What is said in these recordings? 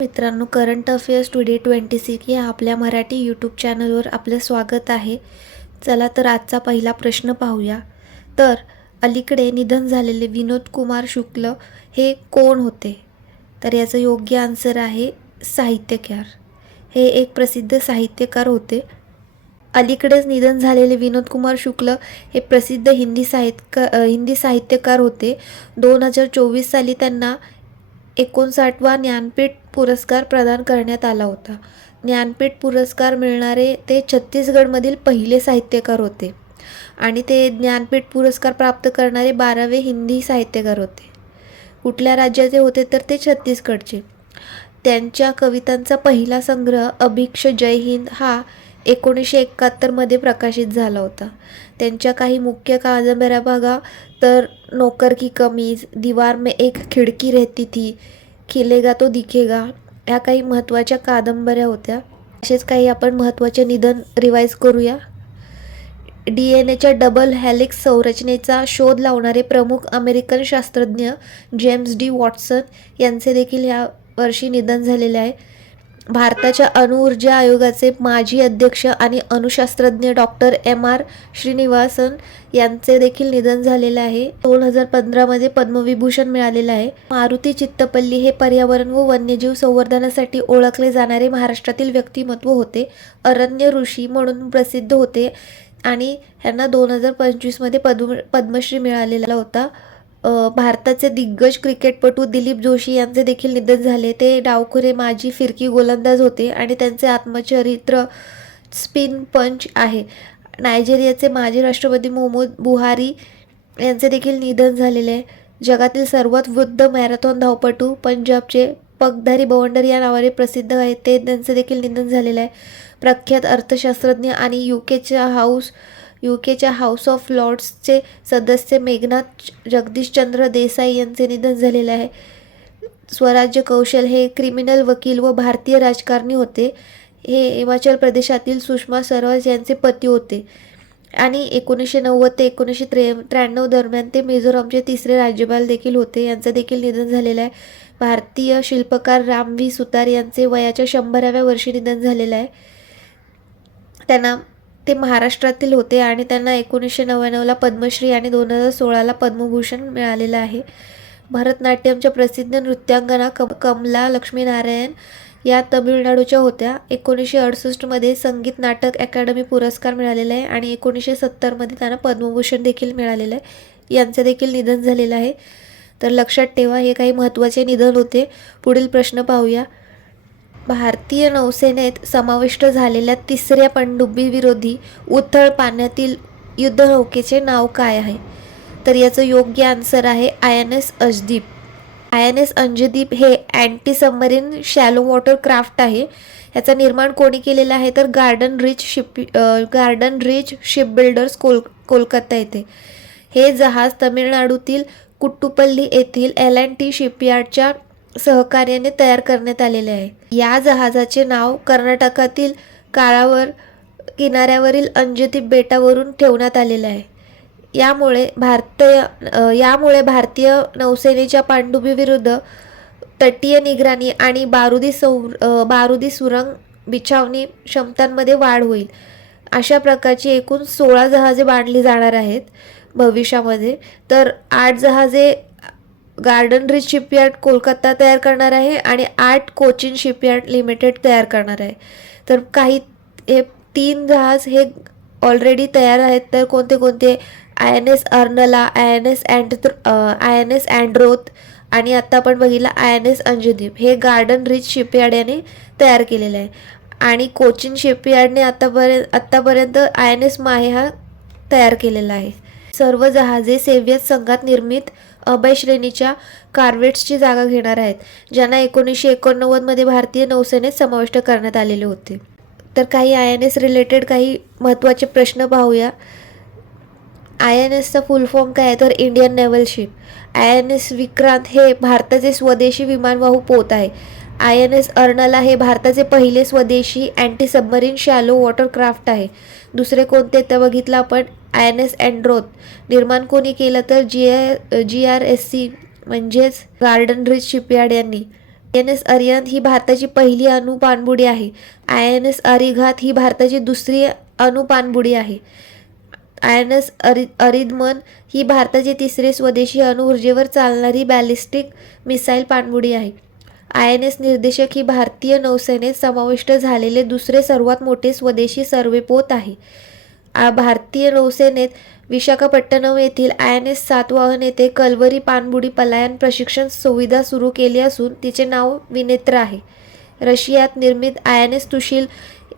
मित्रांनो, current affairs today 26 या आपल्या मराठी यूट्यूब चॅनलवर आपलं स्वागत आहे. चला तर आजचा पहिला प्रश्न पाहूया. तर अलीकडे निधन झालेले विनोद कुमार शुक्ल हे कोण होते? तर याचं योग्य आन्सर आहे साहित्यकार. हे एक प्रसिद्ध साहित्यकार होते. अलीकडेच निधन झालेले विनोद कुमार शुक्ल हे प्रसिद्ध हिंदी साहित्यकार होते. 2024 साली त्यांना 59वा ज्ञानपीठ पुरस्कार प्रदान करण्यात आला होता. ज्ञानपीठ पुरस्कार मिळणारे ते छत्तीसगडमधील पहिले साहित्यकार होते आणि ते ज्ञानपीठ पुरस्कार प्राप्त करणारे 12वे हिंदी साहित्यकार होते. कुठल्या राज्याचे होते तर ते छत्तीसगडचे. त्यांच्या कवितांचा पहिला संग्रह अभिक्ष जय हिंद हा 1971 प्रकाशित झाला होता. त्यांच्या काही मुख्य कादंबऱ्या बघा तर नौकर की कमीज, दीवार में एक खिडकी रहती थी, खिलेगा तो दिखेगा, ह्या काही महत्त्वाच्या कादंबऱ्या होत्या. असेच काही आपण महत्त्वाचे निधन रिवाईज करूया. DNA डबल हेलिक्स संरचनेचा शोध लावणारे प्रमुख अमेरिकन शास्त्रज्ञ जेम्स डी वॉटसन यांचे देखील ह्या वर्षी निधन झालेले आहे. भारताच्या अणुऊर्जा आयोगाचे माजी अध्यक्ष आणि अणुशास्त्रज्ञ डॉक्टर MR श्रीनिवासन यांचे देखील निधन झालेले आहे. 2015 पद्मविभूषण मिळालेलं आहे. मारुती चित्तपल्ली हे पर्यावरण व वन्यजीव संवर्धनासाठी ओळखले जाणारे महाराष्ट्रातील व्यक्तिमत्व होते. अरण्य ऋषी म्हणून प्रसिद्ध होते आणि ह्यांना 2025 पद्मश्री मिळालेला होता. भारताचे दिग्गज क्रिकेटपटू दिलीप जोशी यांचे देखील निधन झाले. ते डावखुरे माजी फिरकी गोलंदाज होते आणि त्यांचे आत्मचरित्र स्पिन पंच आहे. नायजेरियाचे माजी राष्ट्रपती मोहम्मद बुहारी यांचे देखील निधन झालेले आहे. जगातील सर्वात वृद्ध मॅरेथॉन धावपटू पंजाबचे पगधारी बवंडर या नावाने प्रसिद्ध आहेत, ते त्यांचे देखील निधन झालेले आहे. प्रख्यात अर्थशास्त्रज्ञ आणि यूकेच्या हाऊस ऑफ लॉर्ड्सचे सदस्य मेघनाथ जगदीशचंद्र देसाई यांचे निधन झालेले आहे. स्वराज्य कौशल हे क्रिमिनल वकील व भारतीय राजकारणी होते. हे हिमाचल प्रदेशातील सुषमा स्वराज यांचे पती होते आणि 1990 ते 1993 दरम्यान ते मिझोरामचे तिसरे राज्यपाल देखील होते. यांचं देखील निधन झालेलं आहे. भारतीय शिल्पकार राम व्ही सुतार यांचे वयाच्या 100व्या वर्षी निधन झालेलं आहे. ते महाराष्ट्रातील होते आणि त्यांना 1999ला पद्मश्री आणि 2016ला पद्मभूषण मिळालेलं आहे. भरतनाट्यमच्या प्रसिद्ध नृत्यांगना कमला लक्ष्मीनारायण या तमिळनाडूच्या होत्या. 1968 संगीत नाटक अकादमी पुरस्कार मिळालेला आहे आणि 1970 त्यांना पद्मभूषण देखील मिळालेलं आहे. यांचं देखील निधन झालेलं आहे. तर लक्षात ठेवा, हे काही महत्त्वाचे निधन होते. पुढील प्रश्न पाहूया. भारतीय नौसेनेत समाविष्ट झालेल्या तिसऱ्या पनडुब्बीविरोधी उथळ पाण्यातील युद्धनौकेचे नाव काय आहे? तर याचं योग्य आन्सर आहे INS अंजदीप. INS अंजदीप हे anti submarine shallow water craft आहे. याचं निर्माण कोणी केलेलं आहे तर गार्डन रिच शिपबिल्डर्स कोलकाता येथे. हे जहाज तमिळनाडूतील कुट्टुपल्ली येथील L&T शिपयार्डच्या सहकार्याने तयार करण्यात आलेले आहे. या जहाजाचे नाव कर्नाटकातील किनाऱ्यावरील अंजदीप बेटावरून ठेवण्यात आलेले आहे. यामुळे भारतीय नौसेनेच्या पनडुब्बीविरुद्ध तटीय निगराणी आणि बारुदी सुरंग बिछावणी क्षमतांमध्ये वाढ होईल. अशा प्रकारची एकूण 16 जहाजे बांधली जाणार आहेत भविष्यामध्ये. तर 8 जहाजे गार्डन रिच शिपयार्ड कोलकाता तयार करणार आहे आणि 8 कोचिन शिपयार्ड लिमिटेड तयार करणार आहे. तर हे 3 जहाज हे ऑलरेडी तयार आहेत. तर कोणते INS अर्नला, INS अँड्रोथ आणि आता आपण बघितलं INS अंजदीप हे गार्डन रिच शिपयार्ड याने तयार केलेलं आहे. आणि कोचिन शिपयार्डने आत्तापर्यंत INS माहे हा तयार केलेला आहे. सर्व जहाजे सोव्हिएत संघात निर्मित अभय श्रेणीच्या कार्वेट्सची जागा घेणार आहेत, ज्यांना 1989 भारतीय नौसेनेत समाविष्ट करण्यात आलेले होते. तर काही INS रिलेटेड काही महत्त्वाचे प्रश्न पाहूया. INSचा फुल फॉर्म काय आहे तर Indian naval ship. INS Vikrant हे भारताचे स्वदेशी विमानवाहू पोत आहे. INS अर्नला हे भारताचे पहिले स्वदेशी anti submarine shallow water craft आहे. दुसरे कोणते ते बघितलं आपण INS अँड्रोथ. निर्माण कोणी केलं तर GRSC म्हणजेच गार्डन रिच शिपयार्ड यांनी. INS अरिहंत ही भारताची पहिली अणुपाणबुडी आहे. INS अरिघात ही भारताची दुसरी अणुपाणबुडी आहे. INS अरिदमन ही भारताची तिसरी स्वदेशी अणुऊर्जेवर चालणारी बॅलिस्टिक मिसाईल पाणबुडी आहे. INS निर्देशक ही भारतीय नौसेनेत समाविष्ट झालेले दुसरे सर्वात मोठे स्वदेशी सर्वेपोत आहे. भारतीय नौसेनेत विशाखापट्टणम येथील INS सातवाहन येथे कल्वरी पाणबुडी पलायन प्रशिक्षण सुविधा सुरू केली असून तिचे नाव विनेत्रा आहे. रशियात निर्मित INS तुशील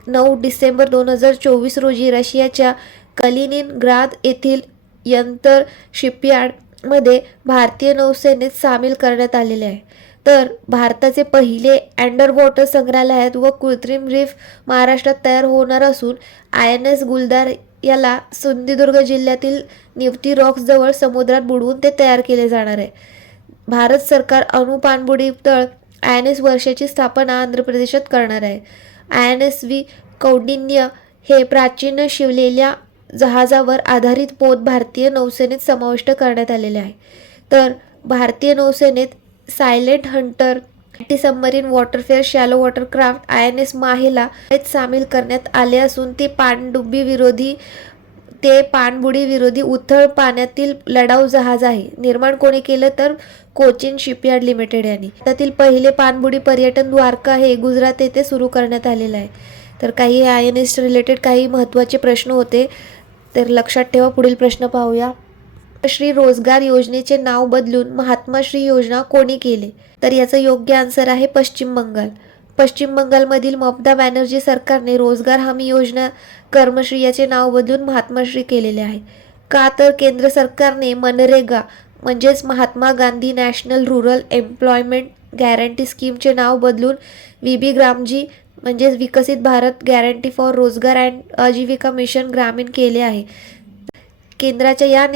9 डिसेंबर 2024 रोजी रशियाच्या कलिनिनग्राद येथील यंतर शिपयार्डमध्ये भारतीय नौसेनेत सामील करण्यात आलेले आहे. तर भारताचे पहिले अंडरवॉटर संग्रहालयात व कृत्रिम रीफ महाराष्ट्रात तयार होणार असून INS गुलदार याला सिंधुदुर्ग जिल्ह्यातील निवती रॉक्स जवळ समुद्रात बुडवून ते तयार केले जाणार आहे. भारत सरकार अणुपाणबुडी तळ INS वर्षाची स्थापना आंध्र प्रदेशात करणार आहे. INS व्ही कौंडिन्य हे प्राचीन शिवलेल्या जहाजावर आधारित पोत भारतीय नौसेनेत समाविष्ट करण्यात आलेले आहे. तर भारतीय नौसेनेत silent hunter anti submarine warfare shallow water craft INS माहेला सामील करण्यात आले असून ते पाणबुडी विरोधी उथळ पाण्यातील लढाऊ जहाज आहे. निर्माण कोणी केलं तर कोचिन शिपयार्ड लिमिटेड यांनी. त्यातील पहिले पाणबुडी पर्यटन द्वारका हे गुजरात येथे सुरू करण्यात आलेलं आहे. तर काही INS रिलेटेड काही महत्त्वाचे प्रश्न होते, तर लक्षात ठेवा. पुढील प्रश्न पाहूया. श्री रोजगार योजनेचे नाव बदलून महात्मा श्री योजना कोणी केले? तर याचं योग्य आन्सर आहे पश्चिम बंगाल. पश्चिम बंगालमधील ममता बॅनर्जी सरकारने रोजगार हमी योजना कर्मश्री याचे नाव बदलून महात्माश्री केलेले आहे. का तर केंद्र सरकारने मनरेगा म्हणजेच Mahatma Gandhi national rural employment guarantee स्कीमचे नाव बदलून VB ग्रामजी म्हणजेच Viksit Bharat guarantee for Rozgar and Ajeevika mission Gramin केले आहे. केंद्राच्या या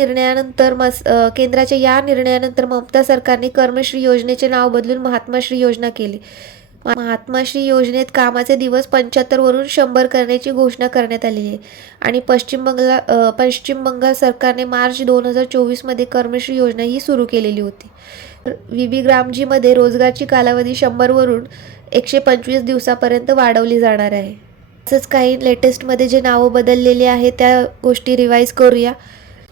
निर्णयानंतर ममता सरकारने कर्मश्री योजनेचे नाव बदलून महात्माश्री योजना केली. महात्माश्री योजनेत कामाचे दिवस 75 वरून 100 करण्याची घोषणा करण्यात आलेली आहे. आणि पश्चिम बंगाल सरकारने मार्च 2024 मध्ये कर्मश्री योजना ही सुरू केलेली होती. VB ग्रामजीमध्ये रोजगारची कालावधी 100 वरून 125 दिवसापर्यंत वाढवली जाणार आहे. तसंच काही लेटेस्टमध्ये जे नावं बदललेली आहे त्या गोष्टी रिवाईज करूया.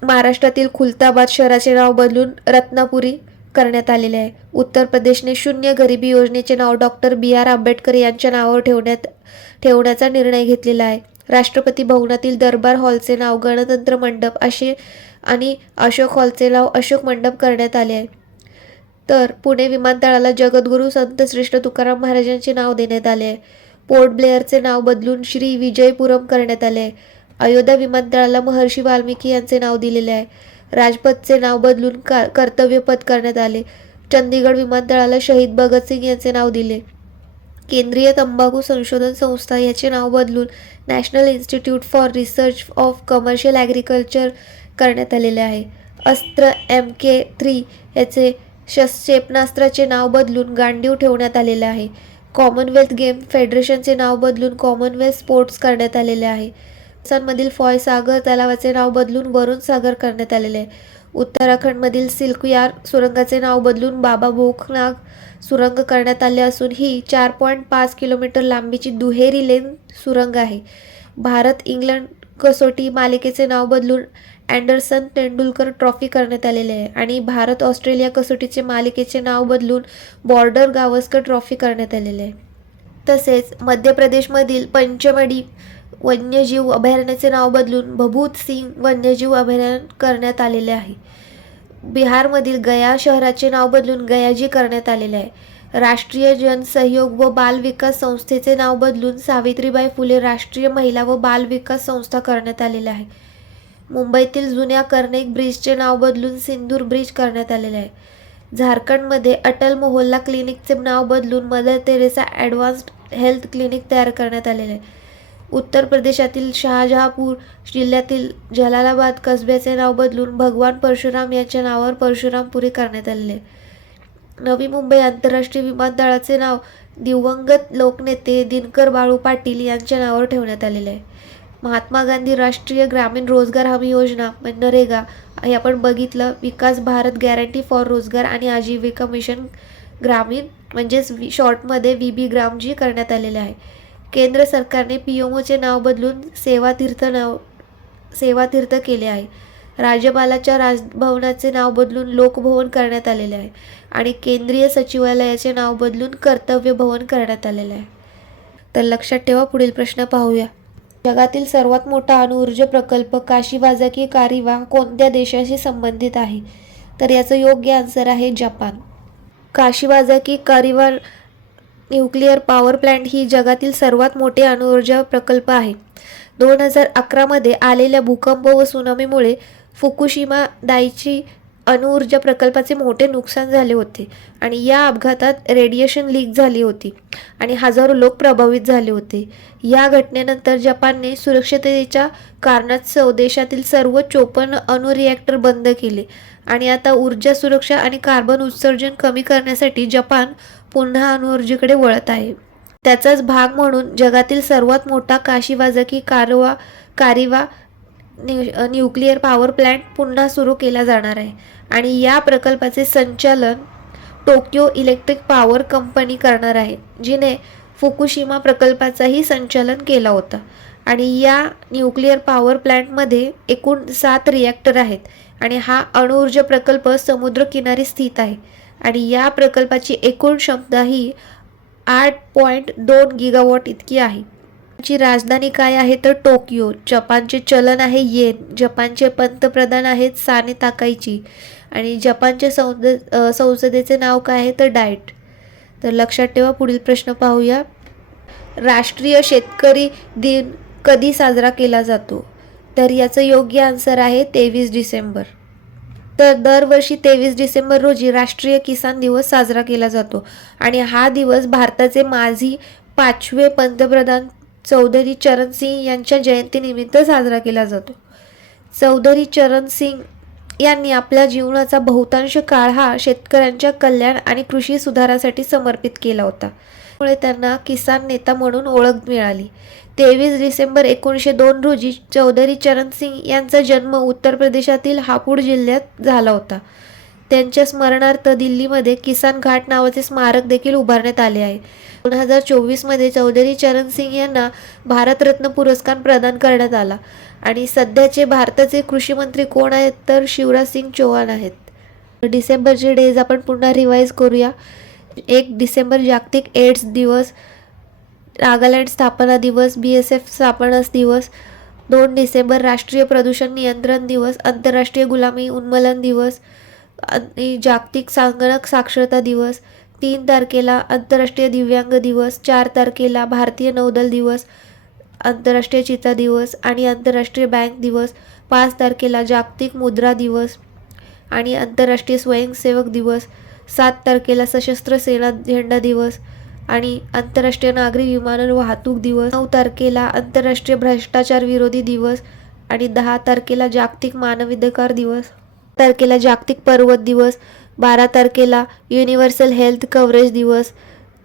महाराष्ट्रातील खुलताबाद शहराचे नाव बदलून रत्नापुरी करण्यात आलेले आहे. उत्तर प्रदेशने शून्य गरिबी योजनेचे नाव डॉक्टर BR आंबेडकर यांच्या नावावर ठेवण्याचा निर्णय घेतलेला आहे. राष्ट्रपती भवनातील दरबार हॉलचे नाव गणतंत्र मंडप असे आणि अशोक हॉलचे नाव अशोक मंडप करण्यात आले आहे. तर पुणे विमानतळाला जगद्गुरू संत श्रेष्ठ तुकाराम महाराजांचे नाव देण्यात आले आहे. पोर्ट ब्लेअरचे नाव बदलून श्री विजयपुरम करण्यात आले आहे. अयोध्या विमानतळाला महर्षी वाल्मिकी यांचे नाव दिलेले आहे. राजपथचे नाव बदलून कर्तव्यपथ करण्यात आले. चंदीगड विमानतळाला शहीद भगतसिंग यांचे नाव दिले. केंद्रीय तंबाखू संशोधन संस्था याचे नाव बदलून national institute for research of commercial agriculture करण्यात आलेले आहे. अस्त्र MK3 याचे क्षेपणास्त्राचे नाव बदलून गांडीव ठेवण्यात आलेले आहे. कॉमनवेल्थ गेम फेडरेशनचे नाव बदलून कॉमनवेल्थ स्पोर्ट्स करण्यात आलेले आहे. राजस्थानमधील फॉय सागर तलावाचे नाव बदलून वरुण सागर करण्यात आलेले आहे. उत्तराखंडमधील सिल्कयार सुरंगाचे नाव बदलून बाबा भूखनाग सुरंग करण्यात आले असून ही 4.5 किलोमीटर लांबीची दुहेरी लेन सुरंग आहे. भारत इंग्लंड कसोटी मालिकेचे नाव बदलून अँडरसन तेंडुलकर ट्रॉफी करण्यात आलेले आहे. आणि भारत ऑस्ट्रेलिया कसोटीचे मालिकेचे नाव बदलून बॉर्डर गावस्कर ट्रॉफी करण्यात आलेले आहे. तसेच मध्य प्रदेशमधील पंचमढी वन्यजीव अभयारण्याचे नाव बदलून भभूत सिंग वन्यजीव अभयारण्य करण्यात आलेले आहे. बिहारमधील गया शहराचे नाव बदलून गयाजी करण्यात आलेले आहे. राष्ट्रीय जनसहयोग व बाल विकास संस्थेचे नाव बदलून सावित्रीबाई फुले राष्ट्रीय महिला व बाल विकास संस्था करण्यात आलेले आहे. मुंबईतील जुन्या कर्नेक ब्रिजचे नाव बदलून सिंदूर ब्रिज करण्यात आलेले आहे. झारखंडमध्ये अटल मोहल्ला क्लिनिकचे नाव बदलून mother Teresa advanced health clinic तयार करण्यात आलेले आहे. उत्तर प्रदेशातील शहाजहापूर जिल्ह्यातील जलालाबाद कसब्याचे नाव बदलून भगवान परशुराम यांच्या नावावर परशुरामपुरी करण्यात आलेले आहे. नवी मुंबई आंतरराष्ट्रीय विमानतळाचे नाव दिवंगत लोकनेते दिनकर बाळू पाटील यांच्या नावावर ठेवण्यात आलेले आहे. महात्मा गांधी राष्ट्रीय ग्रामीण रोजगार हमी योजना मनरेगा हे आपण बघितलं. विकास भारत गॅरंटी फॉर रोजगार आणि आजीविका मिशन ग्रामीण म्हणजेच शॉर्टमध्ये VB ग्रामजी करण्यात आलेले आहे. केंद्र सरकारने PMOचे नाव बदलून सेवातीर्थ केले आहे. राज्यपालाच्या राजभवनाचे नाव बदलून लोकभवन करण्यात आलेले आहे आणि केंद्रीय सचिवालयाचे नाव बदलून कर्तव्य भवन करण्यात आलेले आहे. तर लक्षात ठेवा. पुढील प्रश्न पाहूया. जगातील सर्वात मोठा अणुऊर्जा प्रकल्प काशिवाझाकी कारिवा कोणत्या देशाशी संबंधित आहे? तर याचं योग्य आन्सर आहे जपान. काशिवाझाकी कारिवा न्यूक्लिअर पॉवर प्लॅन्ट ही जगातील सर्वात मोठे अणुऊर्जा प्रकल्प आहे. 2011 मध्ये आलेल्या भूकंप व सुनामीमुळे फुकुशिमा दाइची अणुऊर्जा प्रकल्पाचे मोठे नुकसान झाले होते आणि या अपघातात रेडिएशन लीक झाली होती आणि हजारो लोक प्रभावित झाले होते. या घटनेनंतर जपानने सुरक्षिततेच्या कारणास्तव देशातील सर्व 54 अणु रिॲक्टर बंद केले आणि आता ऊर्जा सुरक्षा आणि कार्बन उत्सर्जन कमी करण्यासाठी जपान पुन्हा अणुऊर्जेकडे वळत आहे. त्याचाच भाग म्हणून जगातील सर्वात मोठा काशिवाझाकी कारिवा न्यूक्लिअर पॉवर प्लॅन्ट पुन्हा सुरू केला जाणार आहे आणि या प्रकल्पाचे संचालन टोक्यो इलेक्ट्रिक पॉवर कंपनी करणार आहे, जिने फुकुशिमा प्रकल्पाचाही संचालन केला होता. आणि या न्यूक्लिअर पॉवर प्लॅन्टमध्ये एकूण 7 रिॲक्टर आहेत आणि हा अणुऊर्जा प्रकल्प समुद्रकिनारी स्थित आहे आणि या प्रकल्पाची एकूण क्षमता ही 8.2 गिगावॉट इतकी आहे. ची राजधानी काय आहे? तर टोकियो. जपानचे चलन आहे येन. जपानचे पंतप्रधान आहेत साने ताकाइची आणि जपानच्या संसदेचे नाव काय आहे? तर डाएट. तर लक्षात ठेवा. पुढील प्रश्न पाहूया. राष्ट्रीय शेतकरी दिन कधी साजरा केला जातो? तर याचं योग्य आन्सर आहे 23 डिसेंबर. तर दरवर्षी 23 डिसेंबर रोजी राष्ट्रीय किसान दिवस साजरा केला जातो आणि हा दिवस भारताचे माजी 5वे पंतप्रधान चौधरी चरण सिंग यांच्या जयंतीनिमित्त साजरा केला जातो. चौधरी चरण सिंग यांनी आपल्या जीवनाचा बहुतांश काळ हा शेतकऱ्यांच्या कल्याण आणि कृषी सुधारासाठी समर्पित केला होता. त्यामुळे त्यांना किसान नेता म्हणून ओळख मिळाली. 23 डिसेंबर 1902 रोजी चौधरी चरण सिंग यांचा जन्म उत्तर प्रदेशातील हापुड जिल्ह्यात झाला होता. त्यांच्या स्मरणार्थ दिल्लीमध्ये किसान घाट नावाचे स्मारक देखील उभारण्यात आले आहे. 2024 मध्ये चौधरी चरण सिंग यांना भारतरत्न पुरस्कार प्रदान करण्यात आला आणि सध्याचे भारताचे कृषी मंत्री कोण आहेत? तर शिवराज सिंग चौहान आहेत. डिसेंबरचे डेज आपण पुन्हा रिवाईज करूया. 1 डिसेंबर जागतिक एड्स दिवस, नागालँड स्थापना दिवस, BSF स्थापना दिवस. 2 डिसेंबर राष्ट्रीय प्रदूषण नियंत्रण दिवस, आंतरराष्ट्रीय गुलामी उन्मूलन दिवस आणि जागतिक संगणक साक्षरता दिवस. 3 तारखेला आंतरराष्ट्रीय दिव्यांग दिवस. 4 तारखेला भारतीय नौदल दिवस, आंतरराष्ट्रीय चिता दिवस आणि आंतरराष्ट्रीय बँक दिवस. 5 तारखेला जागतिक मुद्रा दिवस आणि आंतरराष्ट्रीय स्वयंसेवक दिवस. 7 तारखेला सशस्त्र सेना झेंडा दिवस आणि आंतरराष्ट्रीय नागरी विमान वाहतूक दिवस. 9 तारखेला आंतरराष्ट्रीय भ्रष्टाचार विरोधी दिवस आणि 10 तारखेला जागतिक मानवाधिकार दिवस. 11 तारखेला जागतिक पर्वत दिवस. 12 तारखेला युनिव्हर्सल हेल्थ कव्हरेज दिवस.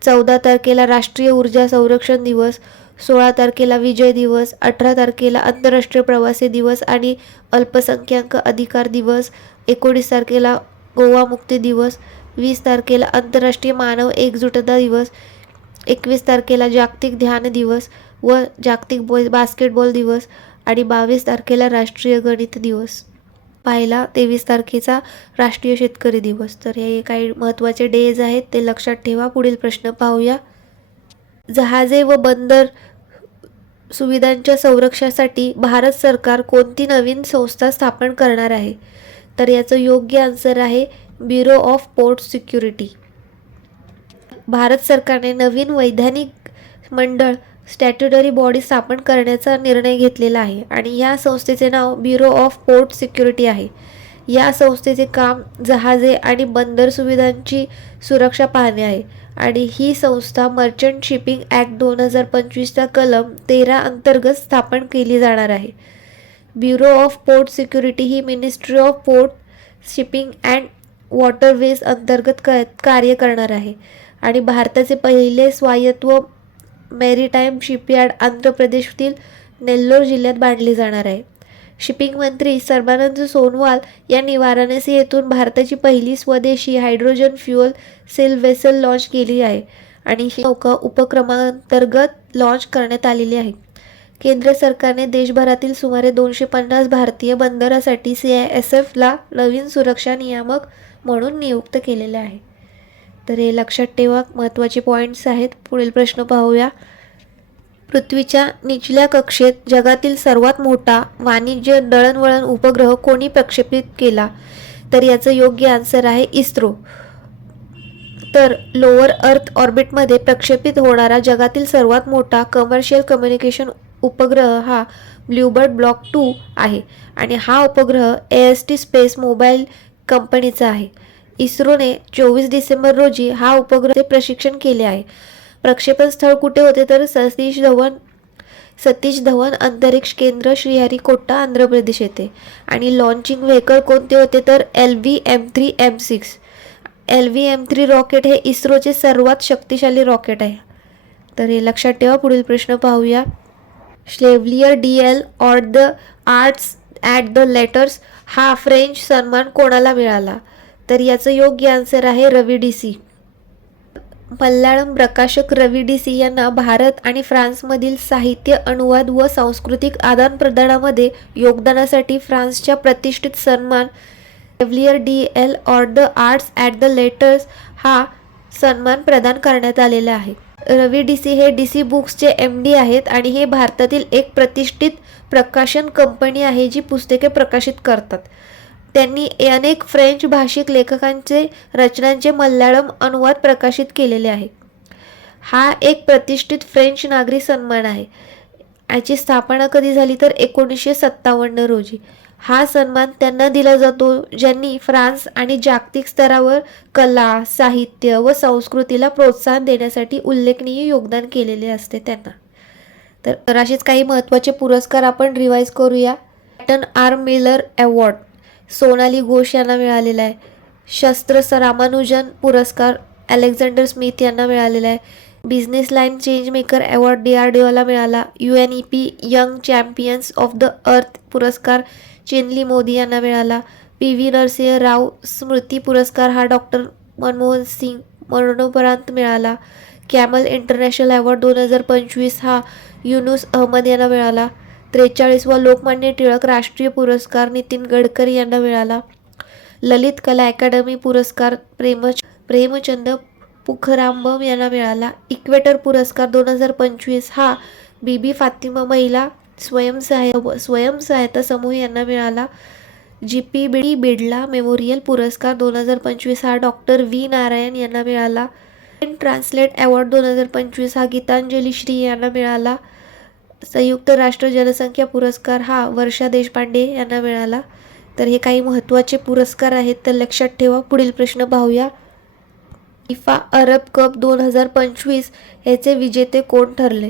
14 तारखेला राष्ट्रीय ऊर्जा संरक्षण दिवस. 16 तारखेला विजय दिवस. 18 तारखेला आंतरराष्ट्रीय प्रवासी दिवस आणि अल्पसंख्याक अधिकार दिवस. 19 तारखेला गोवा मुक्ती दिवस. 20 तारखेला आंतरराष्ट्रीय मानव एकजुटता दिवस. 21 तारखेला जागतिक ध्यान दिवस व जागतिक बास्केटबॉल दिवस आणि 22 तारखेला राष्ट्रीय गणित दिवस. पहिला 23 तारखेचा राष्ट्रीय शेतकरी दिवस. तर हे काही महत्त्वाचे डेज आहेत, ते लक्षात ठेवा. पुढील प्रश्न पाहूया. जहाजे व बंदर सुविधांच्या संरक्षणासाठी भारत सरकार कोणती नवीन संस्था स्थापन करणार आहे? तर याचं योग्य आन्सर आहे bureau of port security. Bharat सरकारने नवीन वैधानिक मंडळ स्टॅट्युटरी बॉडी स्थापन करण्याचा निर्णय घेतलेला आहे आणि या संस्थेचे नाव ब्युरो ऑफ पोर्ट सिक्युरिटी आहे. या संस्थेचे काम जहाजे आणि बंदर सुविधांची सुरक्षा पाहणे आहे आणि ही संस्था मर्चंट शिपिंग ॲक्ट 2025च्या कलम 13 अंतर्गत स्थापन केली जाणार आहे. Bureau of port security he ministry of port shipping and waterways अंतर्गत कार्य करणार आहे आणि भारताचे पहिले स्वायत्त मॅरीटाईम शिपयार्ड आंध्र प्रदेशातील नेल्लोर जिल्ह्यात बांधले जाणार आहे. शिपिंग मंत्री सर्बानंद सोनोवाल यांनी वाराणसी येथून भारताची पहिली स्वदेशी hydrogen fuel cell vessel launch केली आहे आणि ही नौका उपक्रमांतर्गत लॉन्च करण्यात आलेली आहे. केंद्र सरकारने देशभरातील सुमारे 250 भारतीय बंदरासाठी CISFला नवीन सुरक्षा नियामक म्हणून नियुक्त केलेले आहे. तर हे लक्षात ठेवा, महत्त्वाचे पॉईंट्स आहेत. पुढील प्रश्न पाहूया. पृथ्वीच्या निचल्या कक्षेत जगातील सर्वात मोठा वाणिज्य दळणवळण उपग्रह कोणी प्रक्षेपित केला? तर याचं योग्य आन्सर आहे इस्रो. तर लोअर अर्थ ऑर्बिटमध्ये प्रक्षेपित होणारा जगातील सर्वात मोठा कमर्शियल कम्युनिकेशन उपग्रह हा ब्लूबर्ड ब्लॉक 2 आहे आणि हा उपग्रह AST स्पेस मोबाईल कंपनीचा आहे. इस्रोने 24 डिसेंबर रोजी हा उपग्रहाचे प्रशिक्षण केले आहे. प्रक्षेपण स्थळ कुठे होते? तर सतीश धवन अंतरिक्ष केंद्र, श्रीहरिकोटा, आंध्र प्रदेश येथे. आणि लॉन्चिंग व्हेकल कोणते होते? तर LV-M3 M6. LV-M3 रॉकेट हे इस्रोचे सर्वात शक्तिशाली रॉकेट आहे. तर हे लक्षात ठेवा. पुढील प्रश्न पाहूया. शेव्हलियर DL or the arts at the letters हा फ्रेंच सन्मान कोणाला मिळाला? तर याचं योग्य आन्सर आहे रवी DC. मल्याळम प्रकाशक रवी DC यांना भारत आणि फ्रान्समधील साहित्य, अनुवाद व सांस्कृतिक आदानप्रदानामध्ये योगदानासाठी फ्रान्सच्या प्रतिष्ठित सन्मान शेव्हलियर DL or the arts at the letters हा सन्मान प्रदान करण्यात आलेला आहे. रवी DC हे DC बुक्सचे MD आहेत आणि हे भारतातील एक प्रतिष्ठित प्रकाशन कंपनी आहे जी पुस्तके प्रकाशित करतात. त्यांनी अनेक फ्रेंच भाषिक लेखकांचे रचनांचे मल्याळम अनुवाद प्रकाशित केलेले आहे. हा एक प्रतिष्ठित फ्रेंच नागरी सन्मान आहे. याची स्थापना कधी झाली? तर 1957 रोजी. हा सन्मान त्यांना दिला जातो ज्यांनी फ्रान्स आणि जागतिक स्तरावर कला, साहित्य व संस्कृतीला प्रोत्साहन देण्यासाठी उल्लेखनीय योगदान केलेले असते त्यांना. तर असेच काही महत्त्वाचे पुरस्कार आपण रिवाईज करूया. Patton R Miller award Sonali Ghosh यांना मिळालेला आहे. शस्त्र रामानुजन पुरस्कार अलेक्झांडर स्मिथ यांना मिळालेला आहे. Business line change maker award DRDOला मिळाला. UNEP young champions of the earth पुरस्कार चिनली मोदी यांना मिळाला. PV नरसिंह राव स्मृती पुरस्कार हा डॉक्टर मनमोहन सिंग मरणोपरांत मिळाला. कॅमल इंटरनॅशनल अवॉर्ड 2025 हा युनुस अहमद यांना मिळाला. 43वा लोकमान्य टिळक राष्ट्रीय पुरस्कार नितीन गडकरी यांना मिळाला. ललित कला अकादमी पुरस्कार प्रेमचंद पुखरांबम यांना मिळाला. इक्वेटर पुरस्कार 2025 हा बीबी फातिमा महिला स्वयंसहायता समूह यांना मिळाला. GP बिडला मेमोरियल पुरस्कार 2025 हा डॉक्टर V नारायण यांना मिळाला. ट्रान्सलेट अवॉर्ड 2025 हा गीतांजली श्री यांना मिळाला. संयुक्त राष्ट्र जनसंख्या पुरस्कार हा वर्षा देशपांडे यांना मिळाला. तर हे काही महत्त्वाचे पुरस्कार आहेत, तर लक्षात ठेवा. पुढील प्रश्न पाहूया. फिफा अरब कप 2025 याचे विजेते कोण ठरले?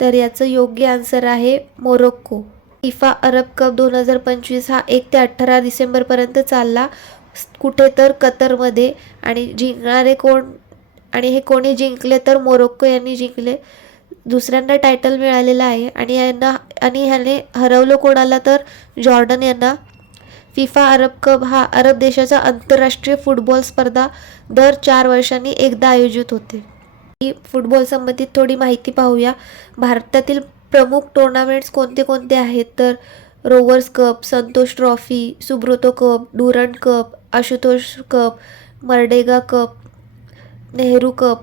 तर याचं योग्य आन्सर आहे मोरोक्को. फिफा अरब कप 2025 हा 1 ते 18 डिसेंबरपर्यंत चालला. कुठे? तर कतरमध्ये. आणि जिंकणारे कोण? आणि हे कोणी जिंकले? तर मोरोक्को यांनी जिंकले. दुसऱ्यांदा टायटल मिळालेला आहे आणि ह्याने हरवलं कोणाला? तर जॉर्डन यांना. फिफा अरब कप हा अरब देशाचा आंतरराष्ट्रीय फुटबॉल स्पर्धा दर 4 वर्षांनी एकदा आयोजित होते. फुटबॉल संबंधित थोडी माहिती पाहूया. भारतातील प्रमुख टुर्नामेंट्स कोणते कोणते आहेत? तर Rovers cup, Santosh trophy, Subroto cup, Durand cup, Ashutosh cup, Merdeka cup, Nehru cup.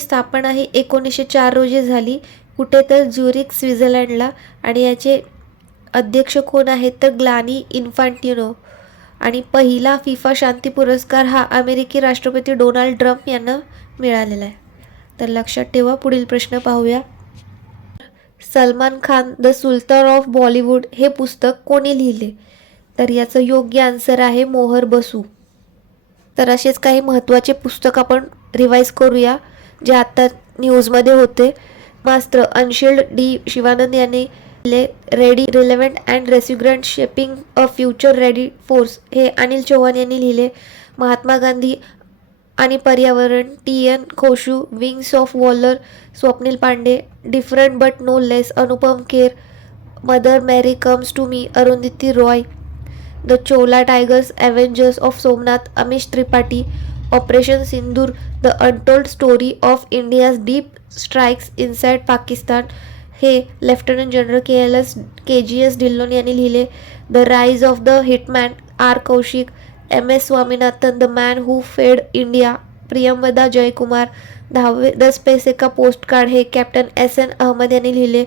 स्थापना ही 1904 रोजी झाली. कुठे? तर ज्युरिक स्वित्झर्लंडला. आणि याचे अध्यक्ष कोण आहेत? तर ग्लानी इन्फांटिनो. आणि पहिला फिफा शांती पुरस्कार हा अमेरिकी राष्ट्रपती डोनाल्ड ट्रम्प यांना मिळालेला आहे. तर लक्षात ठेवा. पुढील प्रश्न पाहूया. Salman Khan the Sultan of Bollywood हे पुस्तक कोणी लिहिले? तर याचं योग्य आन्सर आहे मोहर बसू. तर असेच काही महत्त्वाचे पुस्तक आपण रिवाईज करूया जे आता न्यूजमध्ये होते. मास्टर अनशिल्ड D शिवानंद यांनी ready relevant and resurgent shaping a future ready force हे अनिल चौहान यांनी लिहिले. महात्मा गांधी आणि पर्यावरण TN Khoshoo. Wings of valour Swapnil Pande. Different but no less Anupam Kher. Mother Mary comes to me Arundhati Roy, the Chola tigers avengers of Somnath Amish Tripathi, operation Sindoor the untold story of India's deep strikes inside Pakistan हे lieutenant general KGS Dhillon यांनी लिहिले. The rise of the hitman R Kaushik, MS Swaminathan, the man who fed India Priyamvada Jaykumar. 10 पैसे का postcard हे captain SN Ahmed यांनी लिहिले.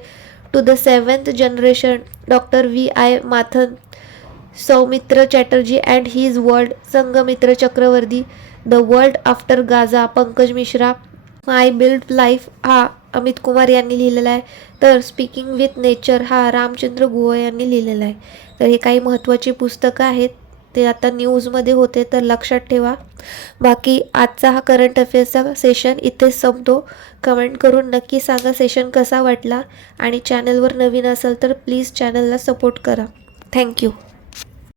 To the 7th generation doctor VI Mathan, Soumitra Chatterjee and his world Sanghamitra Chakraborty. The world after Gaza Pankaj Mishra. My build life हा अमित कुमार यांनी लिहिलेला आहे. तर स्पीकिंग विथ नेचर हा रामचंद्र गुह यांनी लिहिलेला आहे. तर हे काही महत्त्वाची पुस्तकं आहेत, ते आता न्यूजमध्ये होते, तर लक्षात ठेवा. बाकी आजचा हा करंट अफेअर्सचा सेशन इथेच संपतो. कमेंट करून नक्की सांगा सेशन कसा वाटला, आणि चॅनलवर नवीन असाल तर प्लीज चॅनलला सपोर्ट करा. थँक्यू.